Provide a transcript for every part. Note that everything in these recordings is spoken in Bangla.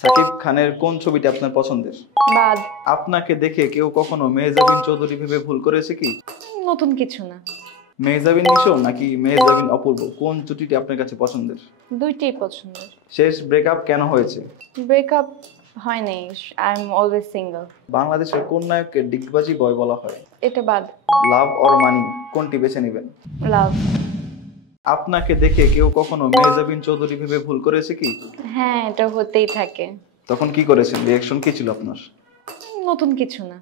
সাকিব খানের কোন ছবিটি আপনার পছন্দের? বাদ। আপনাকে দেখে কেউ কখনো মেহজাবিন চৌধুরী ভেবে ভুল করেছে কি? নতুন কিছু না। মেহজাবিন নিশো নাকি মেহজাবিন অপূর্ব, কোন জুটিটি আপনার কাছে পছন্দের? দুইটাই পছন্দের। শেষ ব্রেকআপ কেন হয়েছে? ব্রেকআপ হয় নাই। I am always single. বাংলাদেশের কোন নায়ককে ডিগবাজি বয় বলা হয়? এটা বাদ। লাভ অর মানি, কোনটি বেছে নেবেন? লাভ। আপনাকে দেখে কেউ কখনো মেহজাবিন চৌধুরী ভেবে ভুল করেছে কি? হ্যাঁ, এটা হতেই থাকে। তখন কি করেছেন, রিয়াকশন কি ছিল আপনার? নতুন কিছু না।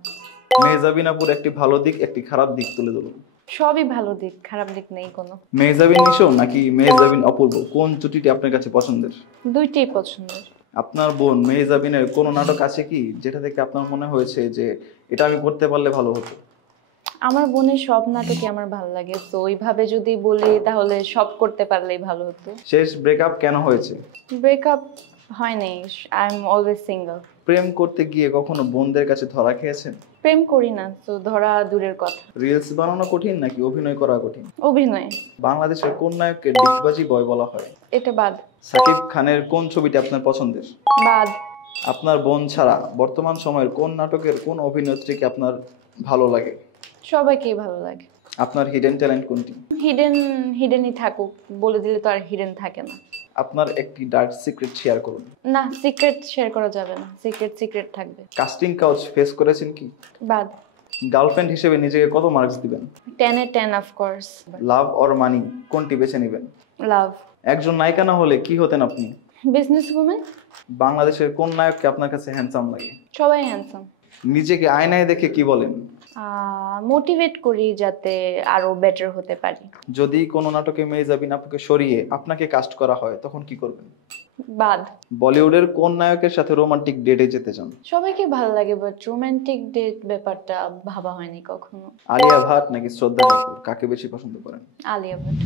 মেহজাবিন আপুর একটি ভালো দিক একটি খারাপ দিক তুলে ধরুন। সবই ভালো দিক, খারাপ দিক নেই কোনো। মেহজাবিন নিশো নাকি মেহজাবিন অপূর্ব, কোন জুটিটি আপনার কাছে পছন্দের? দুইটাই পছন্দের। আপনার বোন মেহজাবিনের কোনো নাটক আছে কি যেটা থেকে আপনার মনে হয়েছে যে এটা আমি করতে পারলে ভালো হতো? আমার বোনের সব নাটকই আমার ভালো লাগে, তো ওইভাবে যদি বলি তাহলে সব করতে পারলেই ভালো হতো। শেষ ব্রেকআপ কেন হয়েছে? ব্রেকআপ হয় নাই। I am always single. প্রেম করতে গিয়ে কখনো বোনদের কাছে ধরা খেয়েছেন? প্রেম করি না, তো ধরা দূরের কথা। রিলস বানানো কঠিন নাকি অভিনয় করা কঠিন? অভিনয়। বাংলাদেশের কোন নায়ককে ডিগবাজি বয় বলা হয়? এটা বাদ। সাকিব খানের কোন ছবিটি আপনার পছন্দের? বাদ। আপনার বোন ছাড়া বর্তমান সময়ের কোন নাটকের কোন অভিনেত্রীকে আপনার ভালো লাগে? সবাইকেই ভালো লাগে। আপনার হিডেন ট্যালেন্ট কোনটি? হিডেনই থাকুক, বলে দিলে তো আর হিডেন থাকে না। আপনার একটি ডার্ক সিক্রেট শেয়ার করুন। না, সিক্রেট শেয়ার করা যাবে না। সিক্রেট থাকবে। কাস্টিং কাউচ ফেস করেছেন কি? বাদ। গার্লফ্রেন্ড হিসেবে নিজেকে কত মার্কস দিবেন? 10 এ 10 অফকোর্স। লাভ অর মানি, কোনটি বেছে নেবেন? লাভ। একজন নায়িকা না হলে কি হতেন আপনি? Business women. বাংলাদেশের কোন নায়ককে আপনার কাছে হ্যান্ডসাম লাগে? সবাই হ্যান্ডসাম। নিজেকে আয়নায় দেখে কি বলেন? মোটিভেট করি যাতে আরো বেটার হতে পারি। যদি কোনো নাটকে মেহজাবিন আপুকে সরিয়ে আপনাকে কাস্ট করা হয় তখন কি করবেন? বাদ। বলিউডের কোন নায়কের সাথে রোমান্টিক ডেটে যেতে চান? সবাইকে ভালো লাগে, বাট রোমান্টিক ডেট ব্যাপারটা ভাবা হয়নি কখনো। আলিয়া ভাট নাকি শ্রদ্ধা কাপুর, কাকে বেশি পছন্দ করেন? আলিয়া ভাট।